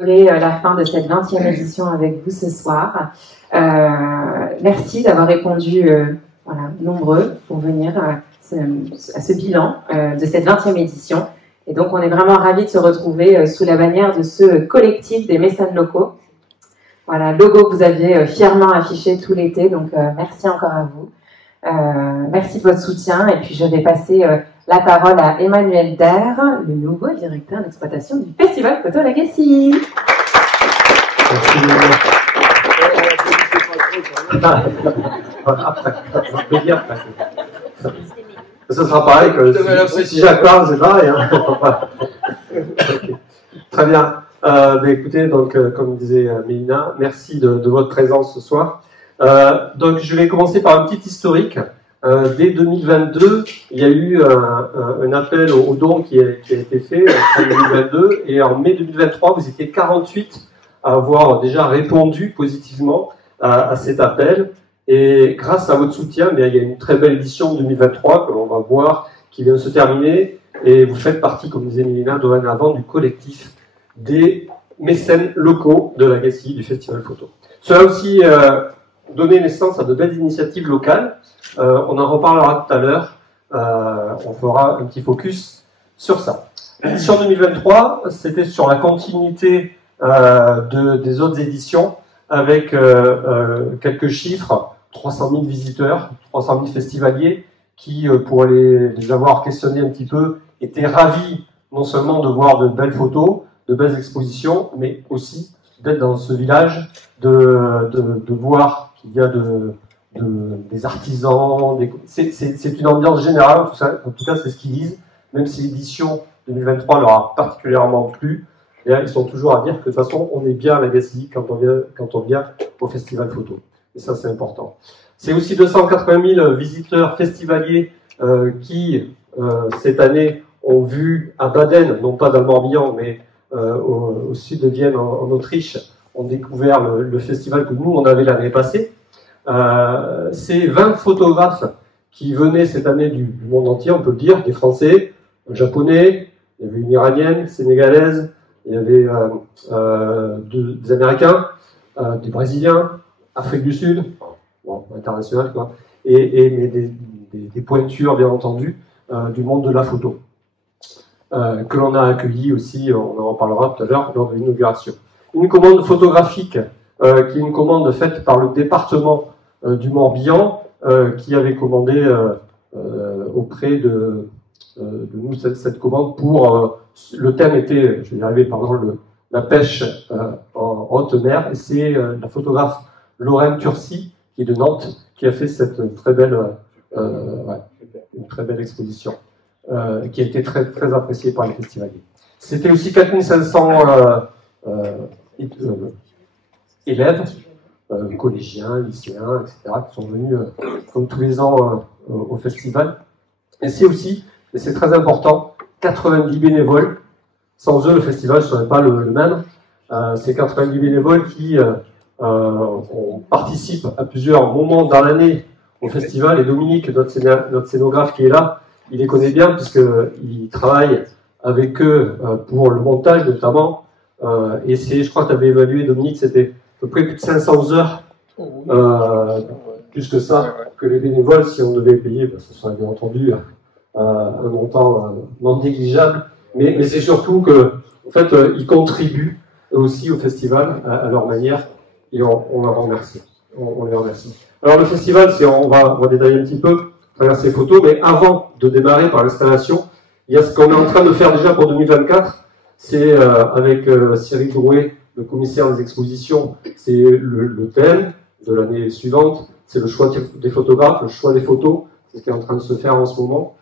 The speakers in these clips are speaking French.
La fin de cette 20e édition avec vous ce soir. Merci d'avoir répondu nombreux pour venir à ce bilan de cette 20e édition. Et donc, on est vraiment ravis de se retrouver sous la bannière de ce collectif des mécènes locaux. Voilà, logo que vous aviez fièrement affiché tout l'été. Donc, merci encore à vous. Merci de votre soutien. Et puis, je vais passer la parole à Emmanuel Der, le nouveau directeur d'exploitation du Festival Photo Legacy. Merci. Ça sera pareil que si Jacques parle, c'est pareil. Hein. Très bien. Écoutez, donc, comme disait Mélina, merci de votre présence ce soir. Donc, je vais commencer par un petit historique. Dès 2022, il y a eu un appel aux dons qui a été fait en 2022, et en mai 2023, vous étiez 48 à avoir déjà répondu positivement à cet appel. Et grâce à votre soutien, il y a une très belle édition 2023 que l'on va voir, qui vient de se terminer. Et vous faites partie, comme disait Mélina, dorénavant du collectif des mécènes locaux de Legacy, du Festival Photo. Cela a aussi donné naissance à de belles initiatives locales. On en reparlera tout à l'heure. On fera un petit focus sur ça. L'édition 2023, c'était sur la continuité des autres éditions, avec quelques chiffres, 300 000 visiteurs, 300 000 festivaliers, qui, pour les avoir questionnés un petit peu, étaient ravis non seulement de voir de belles photos, de belles expositions, mais aussi d'être dans ce village, de voir qu'il y a des artisans, c'est une ambiance générale, en tout cas c'est ce qu'ils disent, même si l'édition 2023 leur a particulièrement plu. Et là, ils sont toujours à dire que de toute façon, on est bien à Legacy quand on vient au Festival Photo. Et ça, c'est important. C'est aussi 280 000 visiteurs festivaliers qui, cette année, ont vu à Baden, non pas dans le Morbihan, mais au sud de Vienne, en Autriche, ont découvert le festival que nous, on avait l'année passée. C'est 20 photographes qui venaient cette année du monde entier, on peut le dire, des Français, Japonais, il y avait une Iranienne, Sénégalaise, il y avait des Américains, des Brésiliens, Afrique du Sud, bon, international quoi, mais des pointures bien entendu du monde de la photo, que l'on a accueilli aussi, on en parlera tout à l'heure lors de l'inauguration. Une commande photographique qui est une commande faite par le département du Morbihan, qui avait commandé auprès de nous cette commande pour le thème était, je vais y arriver, pardon, la pêche en haute mer, et c'est la photographe Lorraine Turcy, qui est de Nantes, qui a fait cette très belle, une très belle exposition, qui a été très, très appréciée par les festivaliers. C'était aussi 4500 élèves, collégiens, lycéens, etc., qui sont venus, comme tous les ans, au festival. Et c'est aussi, et c'est très important, 90 bénévoles. Sans eux, le festival ne serait pas le même. C'est 90 bénévoles qui participent à plusieurs moments dans l'année au festival. Et Dominique, notre scénographe qui est là, il les connaît bien puisqu'il travaille avec eux pour le montage notamment. Et je crois que tu avais évalué, Dominique, c'était à peu près plus de 500 heures, plus que ça, que les bénévoles, si on devait payer, ce serait bien entendu un montant non négligeable. Mais c'est surtout que, en fait, ils contribuent aussi au festival à leur manière, et on leur remercie. On les remercie. Alors le festival, on va détailler un petit peu à travers ces photos, mais avant de démarrer par l'installation, il y a ce qu'on est en train de faire déjà pour 2024. C'est avec Cyril Drouet, le commissaire des expositions, c'est le thème de l'année suivante, c'est le choix des photographes, le choix des photos, c'est ce qui est en train de se faire en ce moment.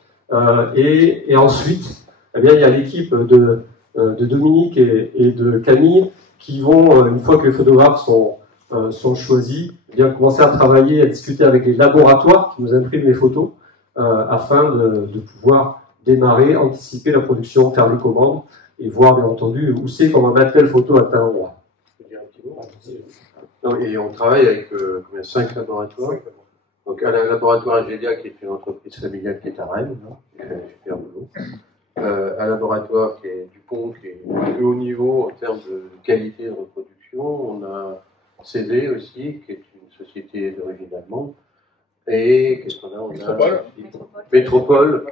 Et ensuite, eh bien, il y a l'équipe de Dominique et de Camille qui vont, une fois que les photographes sont choisis, eh bien, commencer à travailler, à discuter avec les laboratoires qui nous impriment les photos afin de pouvoir démarrer, anticiper la production, faire les commandes et voir bien entendu où c'est qu'on va mettre telle photo à tel endroit. Non, et on travaille avec 5 laboratoires. Donc, un laboratoire Agélia, qui est une entreprise familiale qui est à Rennes, qui fait un super boulot. un laboratoire qui est Dupont, qui est le plus haut niveau en termes de qualité de reproduction. On a CV aussi, qui est une société d'origine allemande. Et qu'est-ce qu'on a? On a Métropole,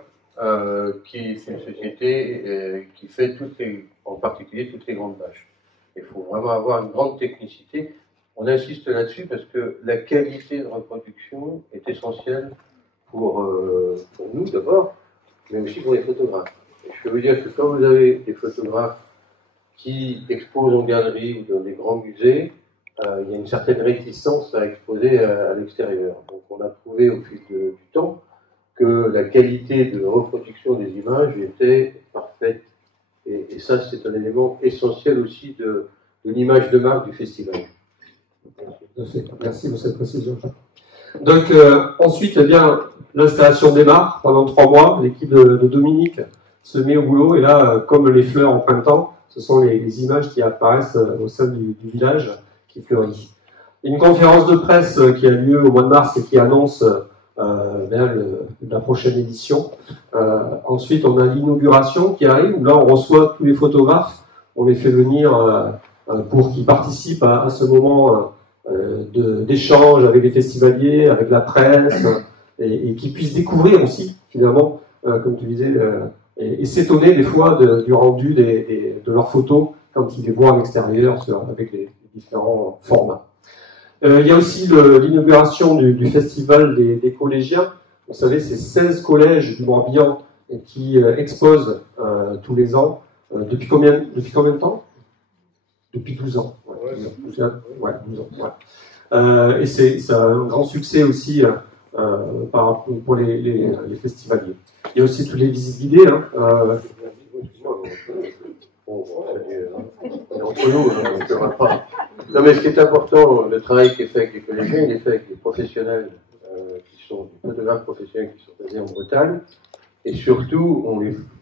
qui est une société qui fait en particulier toutes les grandes vaches. Il faut vraiment avoir une grande technicité. On insiste là-dessus parce que la qualité de reproduction est essentielle pour nous d'abord, mais aussi pour les photographes. Et je peux vous dire que quand vous avez des photographes qui exposent en galerie ou dans des grands musées, il y a une certaine réticence à exposer à l'extérieur. Donc on a trouvé au fil du temps que la qualité de reproduction des images était parfaite. Et ça, c'est un élément essentiel aussi de l'image de marque du festival. Merci pour cette précision. Donc ensuite, eh bien, l'installation démarre pendant 3 mois. L'équipe de Dominique se met au boulot et là, comme les fleurs en printemps, ce sont les images qui apparaissent au sein du village qui fleurit. Une conférence de presse qui a lieu au mois de mars et qui annonce la prochaine édition. Ensuite, on a l'inauguration qui arrive, où là, on reçoit tous les photographes, on les fait venir pour qu'ils participent à ce moment d'échange avec les festivaliers, avec la presse, et qu'ils puissent découvrir aussi, finalement, comme tu disais, et s'étonner des fois du rendu de leurs photos quand ils les voient à l'extérieur avec les différents formats. Il y a aussi l'inauguration du festival des collégiens. Vous savez, c'est 16 collèges du Morbihan qui exposent tous les ans. Depuis combien de temps? Depuis 12 ans. Ouais, 12 ans. Ouais. Et c'est un grand succès aussi pour les festivaliers. Il y a aussi toutes les visites guidées. Entre nous, on ne verra pas. Non, mais ce qui est important, le travail qui est fait avec les collégiens, il est fait avec des professionnels qui sont des photographes professionnels qui sont basés en Bretagne. Et surtout,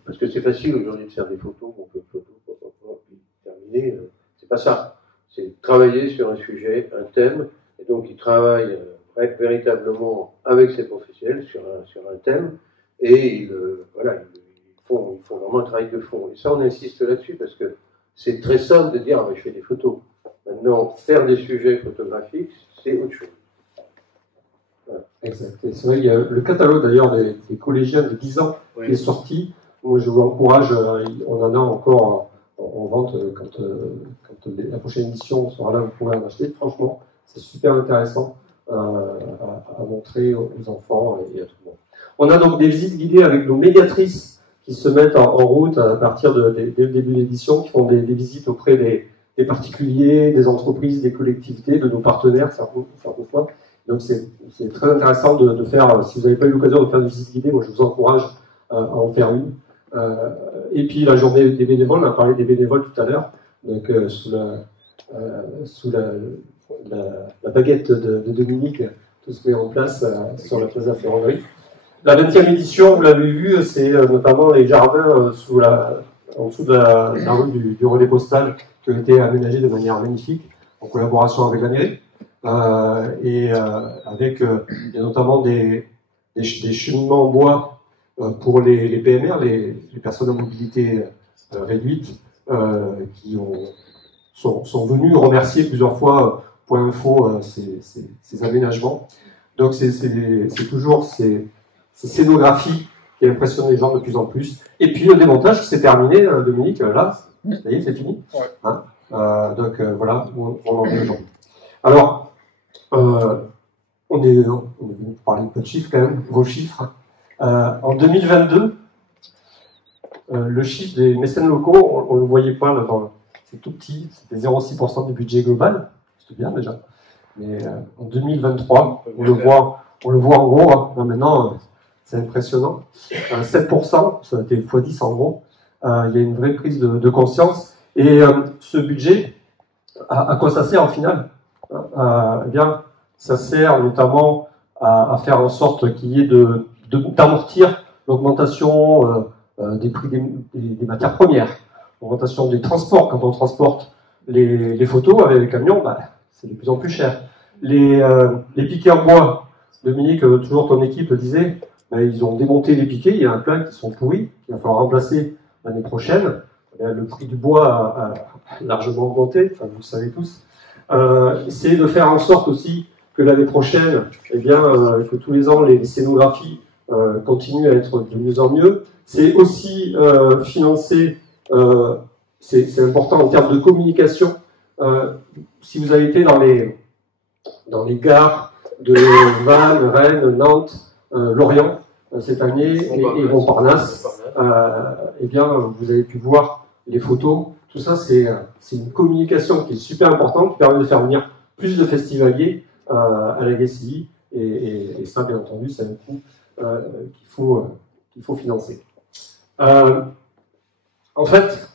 parce que c'est facile aujourd'hui de faire des photos, on peut photos, puis terminer. C'est pas ça. C'est travailler sur un sujet, un thème. Et donc, ils travaillent véritablement avec ces professionnels sur un thème. Et ils font vraiment un travail de fond. Et ça, on insiste là-dessus parce que c'est très simple de dire ah, mais je fais des photos. Maintenant, faire des sujets photographiques, c'est autre chose. Voilà. Exact. C'est vrai, il y a le catalogue d'ailleurs des collégiens de 10 ans qui est sorti. Moi, je vous encourage, on en a encore en vente quand la prochaine édition sera là, vous pourrez en acheter. Franchement, c'est super intéressant à montrer aux enfants et à tout le monde. On a donc des visites guidées avec nos médiatrices qui se mettent en route à partir dès le début de l'édition, qui font des visites auprès des particuliers, des entreprises, des collectivités, de nos partenaires, certaines fois. Donc c'est très intéressant de faire, si vous n'avez pas eu l'occasion de faire une visite guidée, moi je vous encourage à en faire une. Et puis la journée des bénévoles, on a parlé des bénévoles tout à l'heure, donc sous la baguette de Dominique, tout se met en place sur la place de la Ferronnerie. La 20e édition, vous l'avez vu, c'est notamment les jardins en dessous de la rue du relais postal qui ont été aménagés de manière magnifique, en collaboration avec la mairie, avec il y a notamment des cheminements en bois pour les PMR, les personnes à mobilité réduite, qui sont venus remercier plusieurs fois pour info ces aménagements. Donc c'est toujours ces scénographies qui impressionnent les gens de plus en plus. Et puis le démontage qui s'est terminé, Dominique, là, ça y est, c'est fini. Ouais. Hein, voilà, on en est aujourd'hui. Alors, on est venu parler un peu de chiffres quand même, vos chiffres. En 2022, le chiffre des mécènes locaux, on ne le voyait pas là, c'est tout petit, c'était 0,6% du budget global, c'est bien déjà. Mais en 2023, on le voit en gros, hein, maintenant c'est impressionnant. 7%, ça a été x10 en gros. Il y a une vraie prise de conscience. Et ce budget, à quoi ça sert au final? Eh bien, ça sert notamment à faire en sorte qu'il y ait d'amortir l'augmentation des prix des matières premières, l'augmentation des transports. Quand on transporte les photos avec les camions, c'est de plus en plus cher. Les piquets en bois, Dominique, toujours ton équipe disait, ils ont démonté les piquets, il y a un plein qui sont pourris, qu'il va falloir remplacer l'année prochaine. Le prix du bois a largement augmenté, enfin, vous le savez tous. Essayer de faire en sorte aussi que l'année prochaine, que tous les ans, les scénographies continuent à être de mieux en mieux. C'est aussi financer, c'est important en termes de communication. Si vous avez été dans les gares de Vannes, Rennes, Nantes, Lorient, cette année, et Montparnasse, vous avez pu voir les photos. Tout ça, c'est une communication qui est super importante, qui permet de faire venir plus de festivaliers à la GSI, et ça, bien entendu, c'est un coût qu'il faut financer. En fait,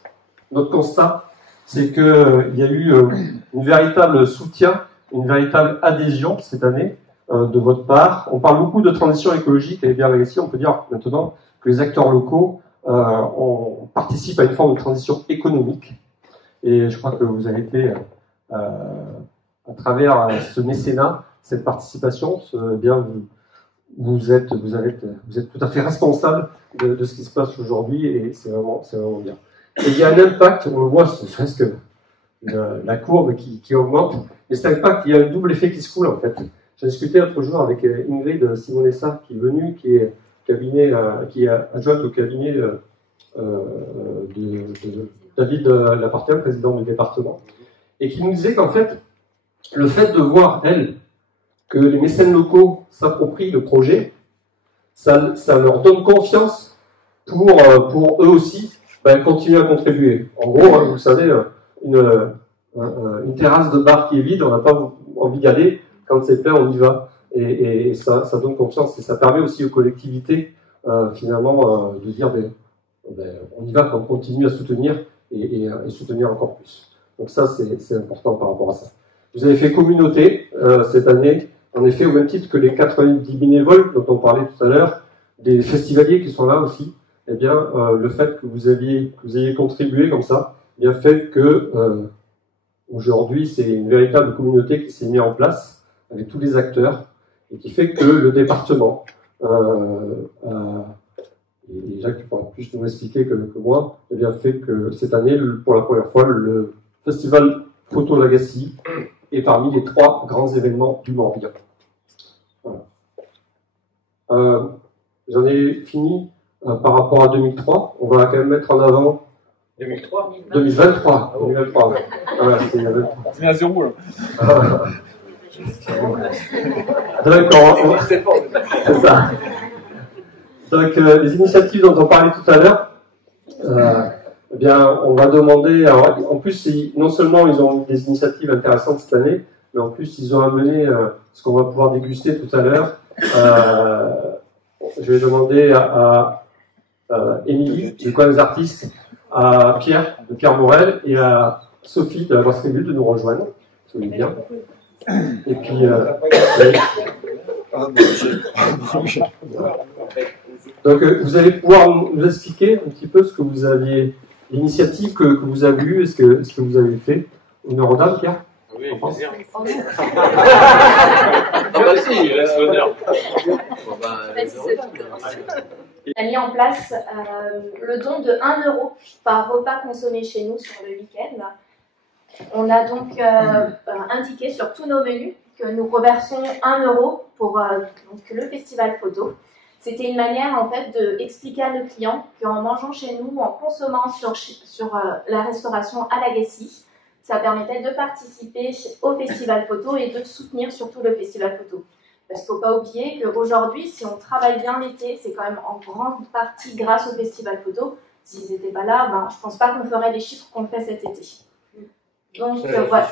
notre constat, c'est qu'il y a eu un véritable soutien, une véritable adhésion cette année de votre part. On parle beaucoup de transition écologique, et bien ici, on peut dire maintenant que les acteurs locaux participent à une forme de transition économique. Et je crois que vous avez été, à travers ce mécénat, cette participation, vous êtes tout à fait responsable de ce qui se passe aujourd'hui, et c'est vraiment bien. Et il y a un impact, on le voit, c'est presque la courbe qui augmente, mais cet impact, il y a un double effet qui se coule en fait. J'ai discuté l'autre jour avec Ingrid Simonessa, qui est venue, qui est adjointe au cabinet de David Lapartien, président du département, et qui nous disait qu'en fait, le fait de voir, elle, que les mécènes locaux s'approprient le projet, ça leur donne confiance pour eux aussi continuer à contribuer. En gros, vous savez, une terrasse de bar qui est vide, on n'a pas envie d'y aller. Quand c'est plein, on y va. Et ça donne confiance. Et ça permet aussi aux collectivités, finalement, de dire on y va, on continue à soutenir et soutenir encore plus. Donc ça, c'est important par rapport à ça. Vous avez fait communauté cette année. En effet, au même titre que les 90 bénévoles dont on parlait tout à l'heure, des festivaliers qui sont là aussi, le fait que vous ayez contribué comme ça, fait que aujourd'hui, c'est une véritable communauté qui s'est mise en place avec tous les acteurs et qui fait que le département, et Jacques, tu pourras plus nous expliquer que moi, fait que cette année, pour la première fois, le festival Photo Legacy est parmi les 3 grands événements du Morbihan. Voilà. J'en ai fini par rapport à 2003. On va quand même mettre en avant 2003 2023. 2023. Voilà, c'est à 0 là. C'est ça. Donc, les initiatives dont on parlait tout à l'heure, on va demander. Alors, en plus, non seulement ils ont des initiatives intéressantes cette année, mais en plus, ils ont amené ce qu'on va pouvoir déguster tout à l'heure. Je vais demander à Émilie, du coin des artistes, à Pierre, de Pierre Morel, et à Sophie, de la Brasserie Bulle, de nous rejoindre. Soyez bien. Et puis, donc, vous allez pouvoir nous expliquer un petit peu ce que vous aviez, l'initiative que vous avez eue, ce que vous avez fait. Honneur aux dames, Pierre. Oui, plaisir. Ah bah si, laisse l'honneur. On a mis en place le don de 1 € par repas consommé chez nous sur le week-end. On a donc indiqué sur tous nos menus que nous reversons 1 € pour donc, le festival photo. C'était une manière en fait d'expliquer à nos clients qu'en mangeant chez nous, en consommant sur la restauration à l'Agassi, ça permettait de participer au festival photo et de soutenir surtout le festival photo. Parce qu'il ne faut pas oublier qu'aujourd'hui, si on travaille bien l'été, c'est quand même en grande partie grâce au festival photo. S'ils n'étaient pas là, je ne pense pas qu'on ferait les chiffres qu'on fait cet été. Donc voilà.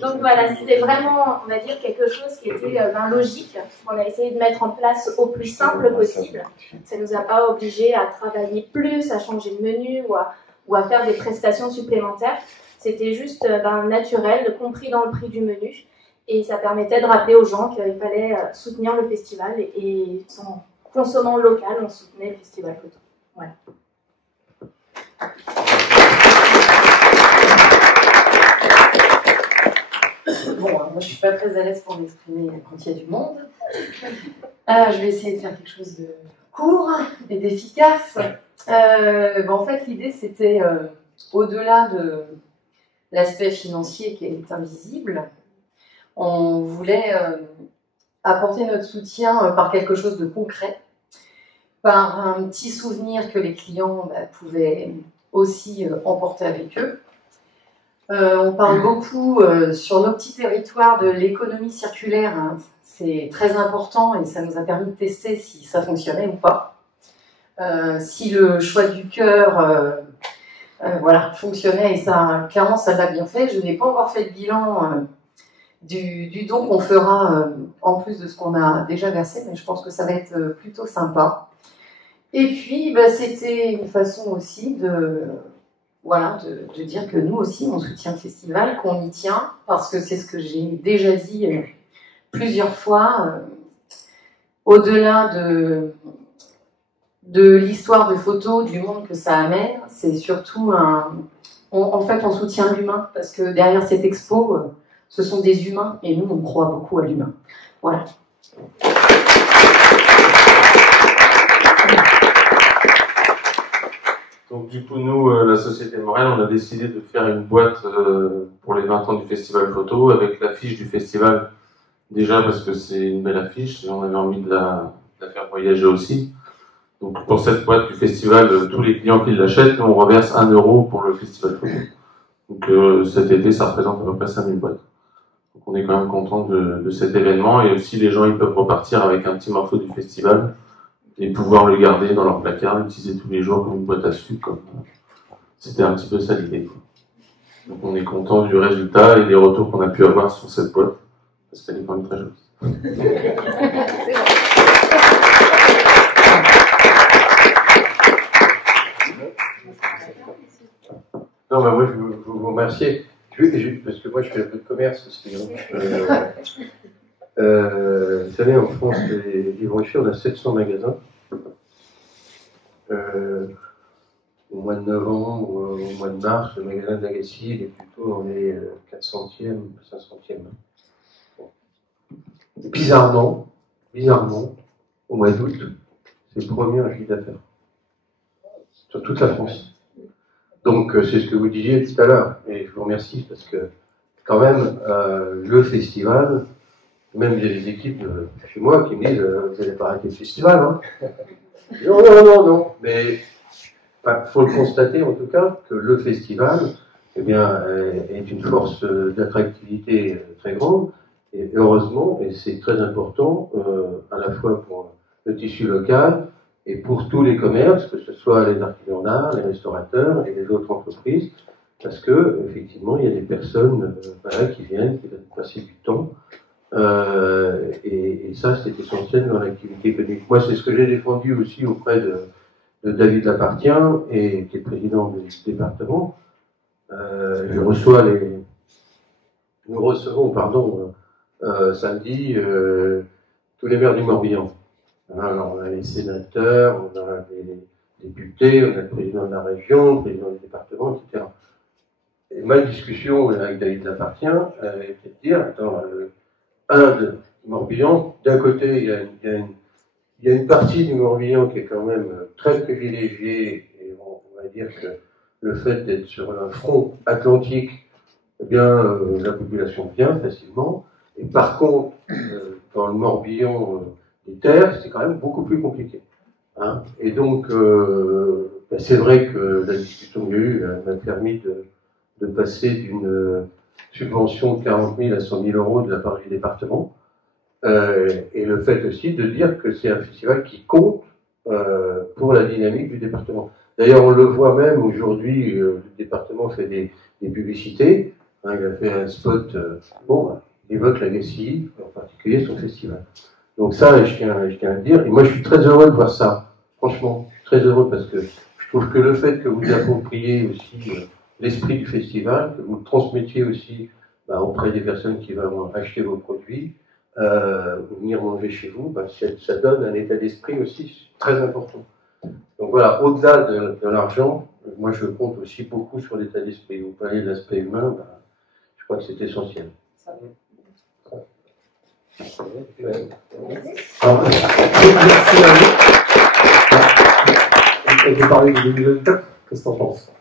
Donc voilà, c'était vraiment, on va dire, quelque chose qui était logique. On a essayé de mettre en place au plus simple possible. Ça ne nous a pas obligés à travailler plus, à changer de menu ou à faire des prestations supplémentaires. C'était juste naturel, compris dans le prix du menu. Et ça permettait de rappeler aux gens qu'il fallait soutenir le festival. Et en consommant local, on soutenait le festival photo. Voilà. Bon, moi je suis pas très à l'aise pour m'exprimer quand il y a du monde. Je vais essayer de faire quelque chose de court et d'efficace. En fait, l'idée, c'était, au-delà de l'aspect financier qui est invisible, on voulait apporter notre soutien par quelque chose de concret, par un petit souvenir que les clients pouvaient aussi emporter avec eux. On parle beaucoup sur nos petits territoires de l'économie circulaire, hein. C'est très important et ça nous a permis de tester si ça fonctionnait ou pas. Si le choix du cœur fonctionnait, et ça, clairement, ça l'a bien fait. Je n'ai pas encore fait de bilan du don qu'on fera en plus de ce qu'on a déjà versé, mais je pense que ça va être plutôt sympa. Et puis, c'était une façon aussi de dire que nous aussi, on soutient le festival, qu'on y tient, parce que c'est ce que j'ai déjà dit plusieurs fois, au-delà de l'histoire de photos, du monde que ça amène, c'est surtout en fait, on soutient l'humain, parce que derrière cette expo, ce sont des humains, et nous, on croit beaucoup à l'humain. Voilà. Donc du coup, nous, la Société de Montréal, on a décidé de faire une boîte pour les 20 ans du Festival Photo, avec l'affiche du festival, déjà parce que c'est une belle affiche, et on avait envie de la faire voyager aussi. Donc pour cette boîte du festival, tous les clients qui l'achètent, on reverse 1 euro pour le Festival Photo. Donc cet été, ça représente à peu près 5000 boîtes. Donc on est quand même content de cet événement, et aussi les gens, ils peuvent repartir avec un petit morceau du festival, et pouvoir le garder dans leur placard, l'utiliser tous les jours comme une boîte à sucre. C'était un petit peu ça l'idée. Donc on est content du résultat et des retours qu'on a pu avoir sur cette boîte, parce qu'elle est quand même très jolie. Non, mais moi, je veux vous remercier. Parce que moi, je fais un peu de commerce aussi. Vous savez, en France, les brochures, on a 700 magasins. Au mois de novembre, au mois de mars, le magasin d'Agassi, il est plutôt dans les 400e, 500e. Bon. Bizarrement, au mois d'août, c'est le premier chiffre d'affaires. Sur toute la France. Donc, c'est ce que vous disiez tout à l'heure. Et je vous remercie parce que, quand même, le festival, même il y a des équipes chez moi qui me disent vous n'allez pas arrêter le festival, hein. Non. Mais il faut le constater en tout cas que le festival, eh bien, est une force d'attractivité très grande. Et heureusement, et c'est très important, à la fois pour le tissu local et pour tous les commerces, que ce soit les artisans d'art, les restaurateurs et les autres entreprises, parce que effectivement, il y a des personnes qui viennent passer du temps. Et ça, c'est essentiel dans l'activité économique. Moi, c'est ce que j'ai défendu aussi auprès de David Lapartien, qui est le président du département. Nous recevons, samedi, tous les maires du Morbihan. Alors, on a les sénateurs, on a les députés, on a le président de la région, le président du département, etc. Et ma discussion avec David Lapartien était de dire, du Morbihan, d'un côté, il y a une partie du Morbihan qui est quand même très privilégiée, et on va dire que le fait d'être sur un front atlantique, eh bien, la population vient facilement, et par contre, dans le Morbihan des terres, c'est quand même beaucoup plus compliqué. Hein. Et donc, c'est vrai que la discussion que j'ai eue m'a permis de passer d'une subvention de 40 000 à 100 000 euros de la part du département, et le fait aussi de dire que c'est un festival qui compte pour la dynamique du département. D'ailleurs, on le voit même aujourd'hui, le département fait des publicités. Hein, il a fait un spot, il évoque l'Agassi, en particulier son festival. Donc ça, je tiens à le dire. Et moi, je suis très heureux de voir ça. Franchement, je suis très heureux parce que je trouve que le fait que vous appropriez aussi l'esprit du festival, que vous le transmettiez aussi auprès des personnes qui vont acheter vos produits, ou venir manger chez vous, ça donne un état d'esprit aussi très important. Donc voilà, au-delà de l'argent, moi je compte aussi beaucoup sur l'état d'esprit. Vous parlez de l'aspect humain, je crois que c'est essentiel. Alors, merci à vous. On peut parler de 2024. Qu'est-ce que t'en penses?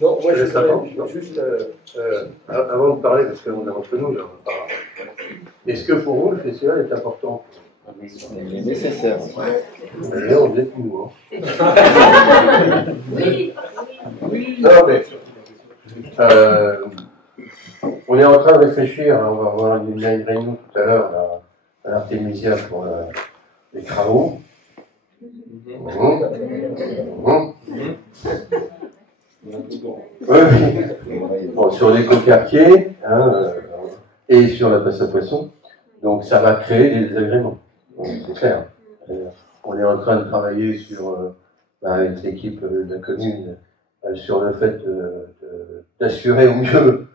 Non, moi je juste avant de parler, parce qu'on est entre nous là, est-ce que pour vous le festival est important? Il est nécessaire. Là, on est plus nous. Non, mais on est en train de réfléchir, hein, on va avoir une réunion tout à l'heure à l'Artémisia pour les travaux. Bon, sur l'écoquartier et sur la place à poissons. Donc ça va créer des désagréments. C'est clair. On est en train de travailler sur, avec l'équipe de la commune sur le fait d'assurer au mieux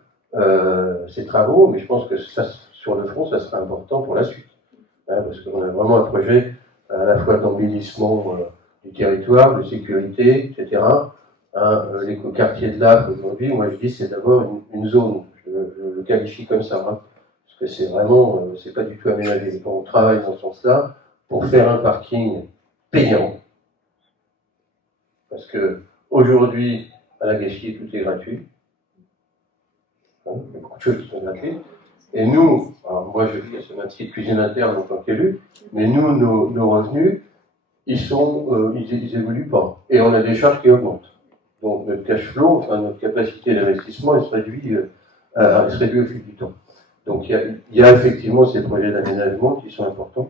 ces travaux, mais je pense que ça, sur le fond, ça sera important pour la suite. Parce qu'on a vraiment un projet à la fois d'embellissement du territoire, de sécurité, etc. L'écoquartier de l'Arc aujourd'hui, moi je dis c'est d'abord une zone, je le qualifie comme ça, hein, parce que c'est vraiment, c'est pas du tout aménagé. On travaille dans ce sens-là pour faire un parking payant, parce que aujourd'hui à la Gâchis tout est gratuit, hein, il y a beaucoup de choses qui sont gratuites, et nous, alors moi je fais ce métier de cuisine interne en tant qu'élu, mais nous nos revenus ils évoluent pas, et on a des charges qui augmentent. Donc notre cash flow, enfin notre capacité d'investissement, elle se réduit au fil du temps. Donc il y a effectivement ces projets d'aménagement qui sont importants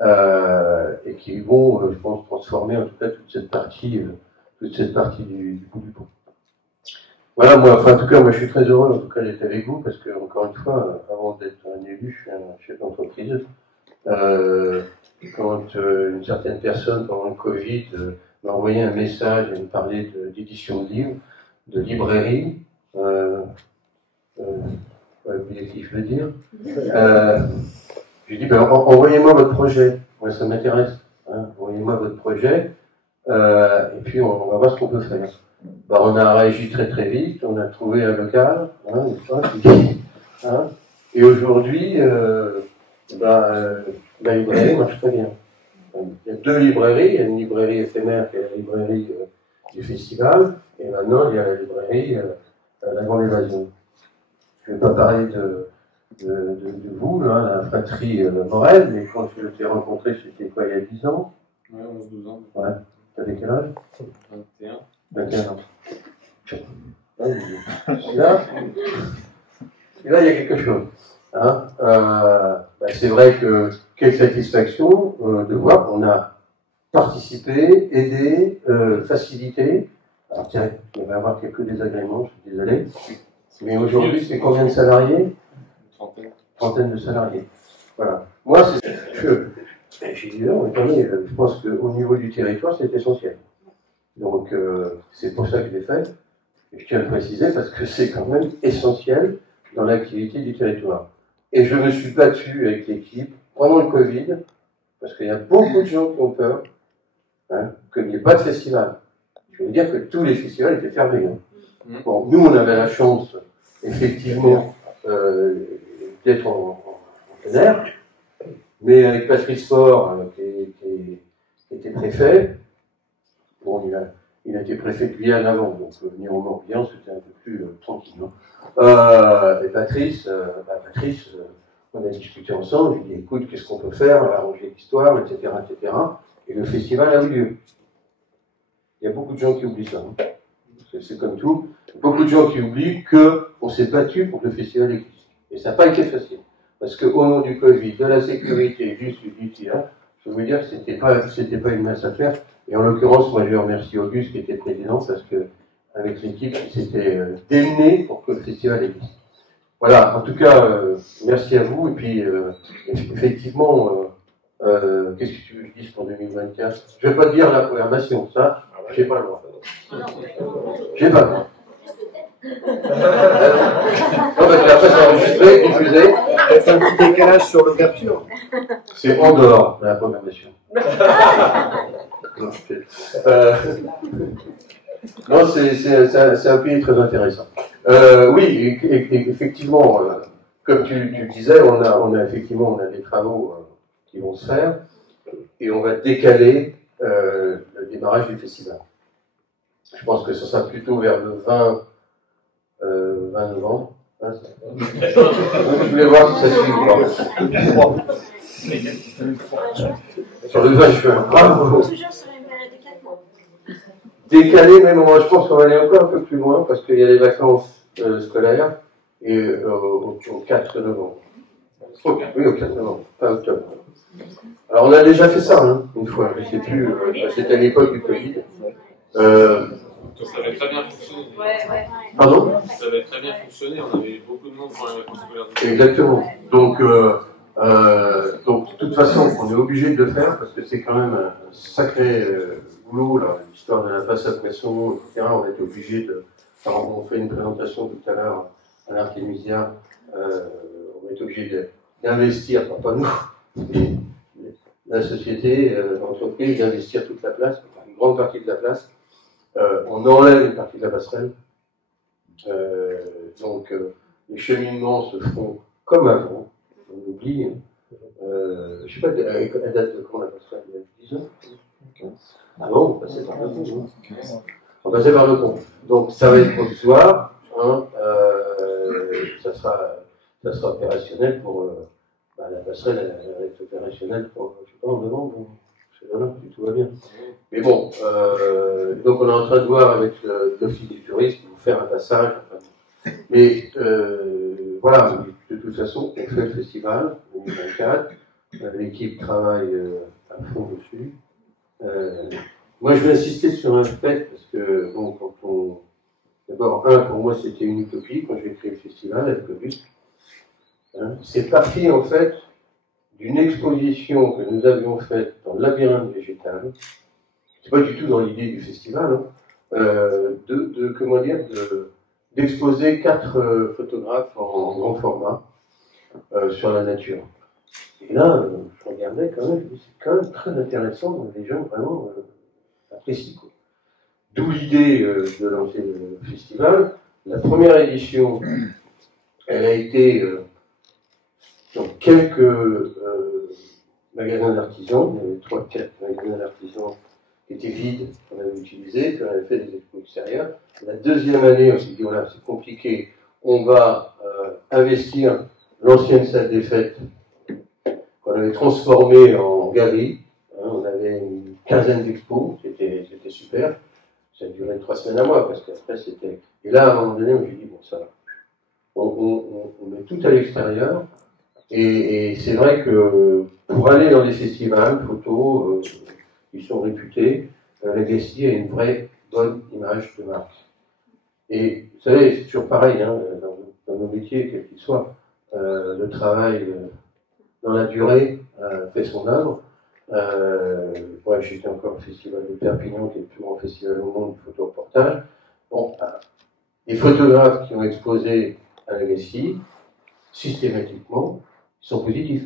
et qui vont, je pense, transformer en tout cas toute cette partie du bout du pont. Voilà, moi, enfin en tout cas, moi je suis très heureux en tout cas d'être avec vous parce que encore une fois, avant d'être un élu, je suis un chef d'entreprise. Quand une certaine personne pendant le Covid m'a envoyé un message et me parlait d'édition de livres, de librairie, oubliez qui je veux dire. J'ai dit, ben, envoyez-moi votre projet, moi ça m'intéresse, hein, envoyez-moi votre projet, et puis on va voir ce qu'on peut faire. Ben, on a réagi très très vite, on a trouvé un local, hein, et aujourd'hui, la librairie marche très bien. Il y a deux librairies, il y a une librairie éphémère qui est la librairie du festival, et maintenant il y a la librairie La Grande Évasion. Je ne vais pas parler de vous, là, la fratrie Morel, mais quand je t'ai rencontré, c'était quoi, il y a 10 ans? Ouais, 11-12 ans. Ouais. T'avais quel âge? 21. 21 ans. Là, il y a quelque chose. Hein, c'est vrai que quelle satisfaction de voir qu'on a participé, aidé, facilité. Alors tiens, il va y avoir quelques désagréments, je suis désolé. Mais aujourd'hui, c'est combien de salariés? Trentaine de salariés. Voilà. Moi, c'est j'ai dit non, attendez, je pense qu'au niveau du territoire, c'est essentiel. Donc, c'est pour ça que je l'ai fait. Et je tiens à le préciser parce que c'est quand même essentiel dans l'activité du territoire. Et je me suis battu avec l'équipe pendant le Covid, parce qu'il y a beaucoup de gens qui ont peur qu'il n'y ait pas de festival. Je veux dire que tous les festivals étaient fermés. Hein. Bon, nous, on avait la chance, effectivement, d'être en plein air, mais avec Patrice Faure, qui était préfet, bon, il a été préfet de Guyane avant, donc venir au Morbihan, c'était un peu plus tranquille. Hein. Et Patrice, on a discuté ensemble, je lui ai dit, écoute, qu'est-ce qu'on peut faire, arranger l'histoire, etc., etc. Et le festival a eu lieu. Il y a beaucoup de gens qui oublient ça. Hein. C'est comme tout. Beaucoup de gens qui oublient qu'on s'est battu pour que le festival existe. Et ça n'a pas été facile. Parce qu'au nom du Covid, de la sécurité, du tir, je veux vous dire que c'était pas une mince affaire. Et en l'occurrence, moi je remercie Auguste qui était président parce que avec l'équipe, il s'était démené pour que le festival existe. Voilà, en tout cas, merci à vous. Et puis, effectivement, qu'est-ce que tu veux que je dise pour 2024? Je ne vais pas te dire la programmation, ça, j'ai pas le droit. J'ai pas le droit. Non, parce qu'après, c'est enregistré, diffusé. C'est un petit décalage sur l'ouverture. C'est en dehors de la programmation. Non, c'est un pays très intéressant. Oui, effectivement, comme tu le disais, on a effectivement des travaux qui vont se faire et on va décaler le démarrage du festival. Je pense que ce sera plutôt vers le 20 novembre. Hein, je voulais voir si ça suit ou pas. Sur le 20 juin. Bravo. Toujours sur une période de 4 mois. Décalé, mais moi je pense qu'on va aller encore un peu plus loin parce qu'il y a les vacances scolaires et au 4 novembre. Oui, au 4 novembre, pas octobre. Alors on a déjà fait ça, hein, une fois, je ne sais plus, c'était à l'époque du Covid. Ça avait très bien fonctionné. Pardon ? Ça avait très bien fonctionné, on avait beaucoup de monde pendant les vacances scolaires. Exactement. Donc, de toute façon, on est obligé de le faire parce que c'est quand même un sacré boulot, là, l'histoire de la passe à poisson, etc. On a été obligé de. Alors, on fait une présentation tout à l'heure à l'Artémisia, on est obligé d'investir, enfin, pas nous, mais la société, l'entreprise, d'investir toute la place, enfin, une grande partie de la place. On enlève une partie de la passerelle. Donc, les cheminements se font comme avant. On oublie. Je ne sais pas, elle date de quand la passerelle ? Il y a 10 ans ? Ah non, on passait par le pont. On passait par le pont. Donc, ça va être provisoire. Hein, ça sera opérationnel pour. La passerelle, elle va être opérationnelle pour, je sais pas, en novembre. Voilà, tout va bien. Mais bon, donc on est en train de voir avec l'Office du tourisme pour faire un passage. Enfin, mais voilà, de toute façon, on fait le festival 2024. L'équipe travaille à fond dessus. Moi, je vais insister sur un fait parce que, bon, quand on. D'abord, pour moi, c'était une utopie quand j'ai créé le festival avec le but. Hein, c'est parti, en fait, d'une exposition que nous avions faite dans le labyrinthe végétal, c'est pas du tout dans l'idée du festival, hein, d'exposer 4 photographes en grand format sur la nature. Et là, je regardais quand même, c'est quand même très intéressant, les gens vraiment apprécient. D'où l'idée de lancer le festival. La première édition, elle a été dans quelques magasins d'artisans, il y avait 3-4 magasins d'artisans qui étaient vides, qu'on avait utilisés, qu'on avait fait des expos extérieures. La deuxième année, on s'est dit, voilà, c'est compliqué, on va investir l'ancienne salle des fêtes qu'on avait transformée en galerie. Hein, on avait une quinzaine d'expos, c'était super. Ça a duré 3 semaines à moi, parce qu'après c'était... Et là, à un moment donné, on s'est dit, bon, ça va. On met tout à l'extérieur. Et c'est vrai que pour aller dans des festivals photos qui sont réputés, Legacy a une vraie bonne image de marque. Et vous savez, c'est toujours pareil, hein, dans nos métiers, quels qu'ils soient, le travail dans la durée fait son œuvre. Moi, j'étais encore au festival de Perpignan, qui est le plus grand festival au monde de photoreportage. Bon, les photographes qui ont exposé à Legacy, systématiquement, sont positifs.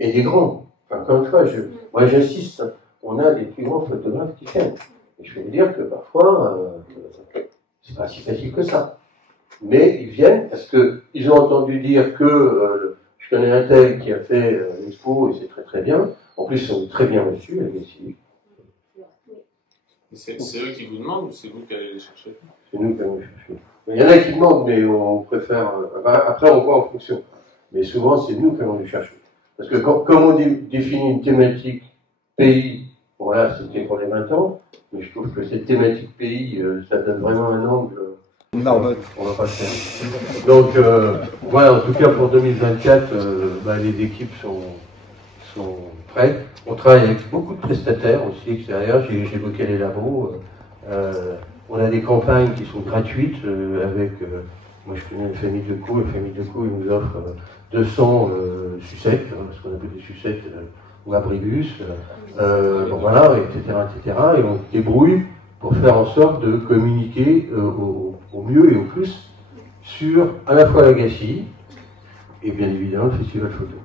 Et des grands. Enfin, encore une fois, moi j'insiste, hein, on a des plus grands photographes qui viennent. Et je peux vous dire que parfois, c'est pas si facile que ça. Mais ils viennent parce qu'ils ont entendu dire que je connais un tel qui a fait l'expo et c'est très très bien. En plus, ils sont très bien reçus, Legacy. C'est eux qui vous demandent ou c'est vous qui allez les chercher ? C'est nous qui allons les chercher. Il y en a qui demandent, mais on préfère. Après, on voit en fonction. Mais souvent, c'est nous qui allons les chercher. Parce que comme on définit une thématique pays, bon là, c'était pour les 20 ans, mais je trouve que cette thématique pays, ça donne vraiment un angle. Non, on va pas le faire. Donc, voilà, en tout cas pour 2024, les équipes sont prêtes. On travaille avec beaucoup de prestataires aussi extérieurs. J'ai évoqué les labos. On a des campagnes qui sont gratuites avec. Moi, je connais une famille de coups. La famille de coups, ils nous offrent 200 sucettes, ce qu'on appelle des sucettes ou abribus, voilà, etc. Et on se débrouille pour faire en sorte de communiquer au mieux et au plus sur à la fois Legacy et bien évidemment le Festival Photo.